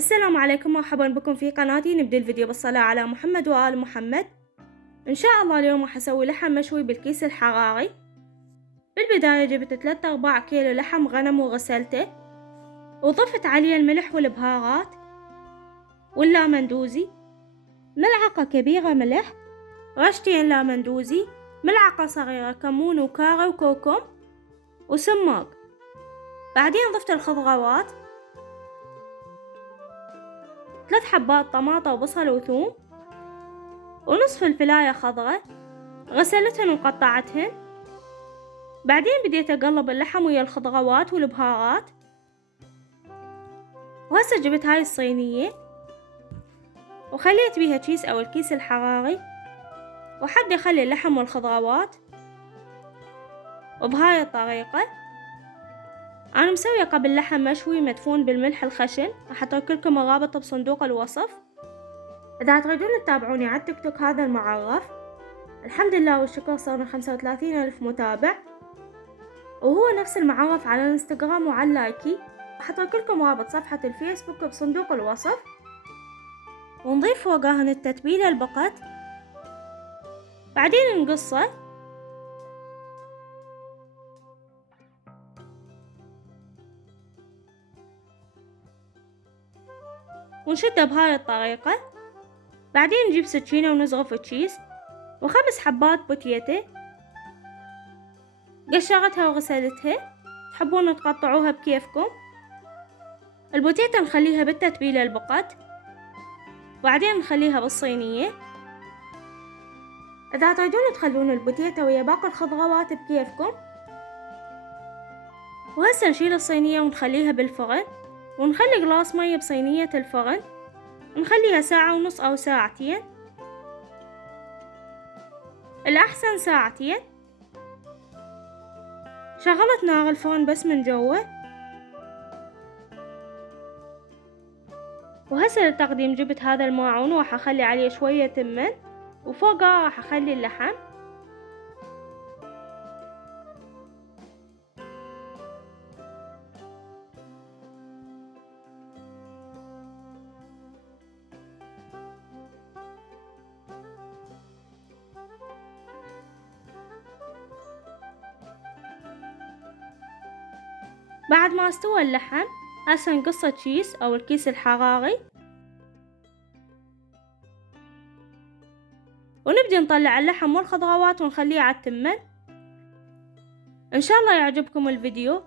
السلام عليكم، مرحبا بكم في قناتي. نبدأ الفيديو بالصلاة على محمد وآل محمد. إن شاء الله اليوم راح أسوي لحم مشوي بالكيس الحراري. بالبداية جبت 3/4 كيلو لحم غنم وغسلته، وضفت عليه الملح والبهارات واللامندوزي، ملعقة كبيرة ملح، رشتين لامندوزي، ملعقة صغيرة كمون وكاري وكركم وسماق. بعدين ضفت الخضروات، 3 حبات طماطة وبصل وثوم، ونصف الفلاية خضرة غسلتهن وقطعتهن. بعدين بديت أقلب اللحم ويا الخضروات والبهارات. وهسه جبت هاي الصينية وخليت بيها كيس أو الكيس الحراري، وحدي أخلي اللحم والخضروات. وبهاي الطريقة أنا مسوية قبل لحم مشوي مدفون بالملح الخشن، راح أترك لكم الرابط بصندوق الوصف إذا تريدون تتابعوني على التيك توك هذا المعرف. الحمد لله والشكر صرنا 35,000 متابع، وهو نفس المعرف على الانستغرام وعلى اللايكي. راح اترك لكم رابط صفحة الفيسبوك بصندوق الوصف. ونضيف فوقهن التتبيلة البقت، بعدين نقصه ونشده بهاي الطريقة. بعدين نجيب سكينة ونزغف التشيز و5 حبات بوتيتة قشرتها وغسلتها، تحبون تقطعوها بكيفكم. البوتيتة نخليها بالتتبيلة البقت، وبعدين نخليها بالصينية. إذا تريدون تخلون البوتيتة ويا باقي الخضروات بكيفكم. وهسه نشيل الصينية ونخليها بالفرن، ونخلي قلاص مية بصينية الفرن، نخليها 1.5 ساعة أو ساعتين، الأحسن ساعتين. شغلت نار الفرن بس من جوا. وهسه للتقديم جبت هذا الماعون وراح أخلي عليه شوية تمن، وفوقه راح أخلي اللحم. بعد ما استوى اللحم هسه نقصه كيس أو الكيس الحراري، ونبدي نطلع اللحم والخضروات ونخليه على التمن. إن شاء الله يعجبكم الفيديو.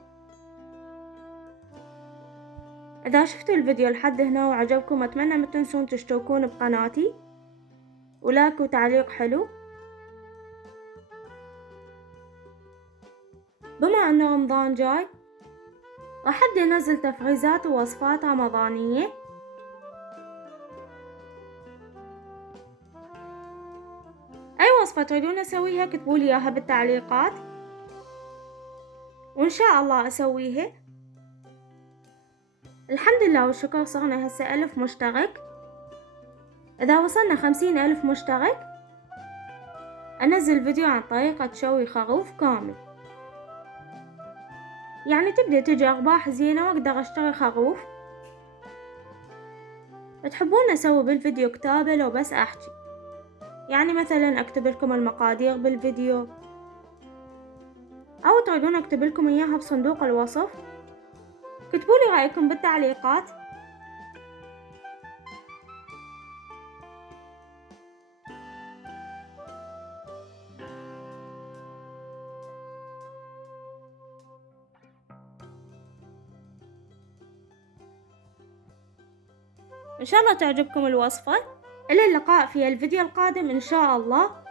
إذا شفتوا الفيديو لحد هنا وعجبكم أتمنى ما تنسون تشتركون بقناتي ولايك وتعليق حلو. بما أنه رمضان جاي راح أبدي أنزل تفريزات ووصفات رمضانية. أي وصفة تريدون أسويها كتبولي إياها بالتعليقات، وإن شاء الله أسويها. الحمد لله والشكر صرنا هسه 1000 مشترك. إذا وصلنا 50,000 مشترك أنزل فيديو عن طريقة شوي خروف كامل، يعني تبدأ تجي أرباح زينة وأقدر أشتري خروف. تحبون أسوي بالفيديو كتابة لو بس أحكي، يعني مثلا أكتب لكم المقادير بالفيديو، أو تريدون أكتب لكم إياها بصندوق الوصف. كتبولي رأيكم بالتعليقات. إن شاء الله تعجبكم الوصفة. إلى اللقاء في الفيديو القادم إن شاء الله.